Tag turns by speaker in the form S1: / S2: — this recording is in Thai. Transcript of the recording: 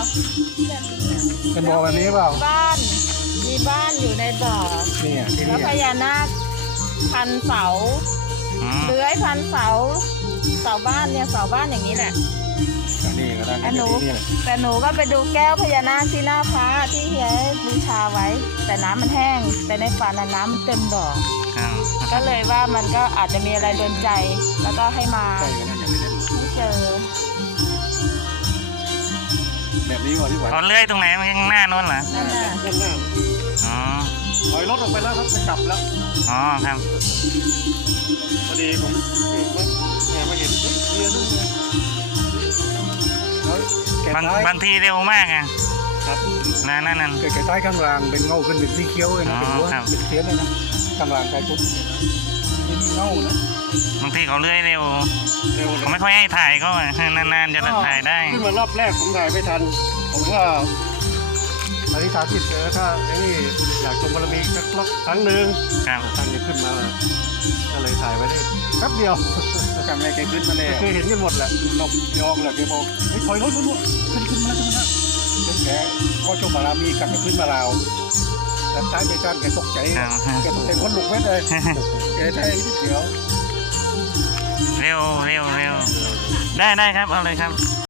S1: เป็นบ่อแบบนี้เปล่า
S2: บ้านมีบ้านอยู่ในบ่อ
S1: เนี่ยที่
S2: แล้ว
S1: นี่
S2: พญานาคพันเสาเลื้อยพันเสาบ้านเนี่ยเสาบ้านอย่างนี้แหละ
S1: นี่ก็ได้
S2: แต่หนู
S1: ที่นี่
S2: แต่หนูก็ไปดูแก้วพญานาคที่หน้าพระที่เฮียบูชาไว้ แต่น้ำมันแห้งแต่ในฝันน่ะน้ำมันเต็มบ่อก็เลยว่ามันก็อาจจะมีอะไรโดนใจ แล้วก็ให้มา
S1: ใช่ก็ได้อย่าไปเล่น
S2: ให้เจอ
S1: แบบนี้ว่ะพี่หวาน
S3: เขาเลื่อยตรงไหนมันข้างหน้านู้นเหรอ
S2: นั่นน่ะ
S1: ด้านหน้า
S3: อ๋อ
S1: ถอยรถออกไปแล้วครับจะกลับแล้ว
S3: อ๋อครับ
S1: พอดีผมเห็นว่าแกมาเห็นเรือนั่นเลยแล้วแก
S3: บาง
S1: ท้าย
S3: บางทีเร็วมากอ่ะ
S1: ครับ
S3: นั่น
S1: แกท้ายข้างล่างเป็นเงาขึ้นเป็นสีเขียวเลยนะ
S3: อ๋อ
S1: เป็นหัว
S3: ครับ
S1: เป็นเขียวเลยนะข้างล่างใครทุบไม่มีเงานะ
S3: บางทีเขาเลื่อยเร็ว
S1: เร็วเล
S3: เขา
S1: ย
S3: ไม่ค่อยให้ถ่ายเขาอ่ะนานๆจะถ่ายได้
S1: ขึ้นมารอบแรกผมถ่ายไม่ทันผมว่าอธิษฐานจิตเลยถ้าไอ้นี่อยากชมบารมีสักครั้งหนึ่ง
S3: ครับ
S1: ท่านจะขึ้นมาก็เลยถ่ายไว้ได้แป๊บเดียวจำได้แกขึ้นมาแล้วเคยเห็นกันหมดแหละนกยองแหละแกบอกเฮ้ยถอยรถขึ้นมาเป็นแกก็ชมบารมีกันขึ้นมาแล้วแต่ท้ายไปกันแกตกใจแกตกใจคนลุกเว้นเลยแกได้นิดเดียว
S3: เร็วได้ครับเอาเลยครับ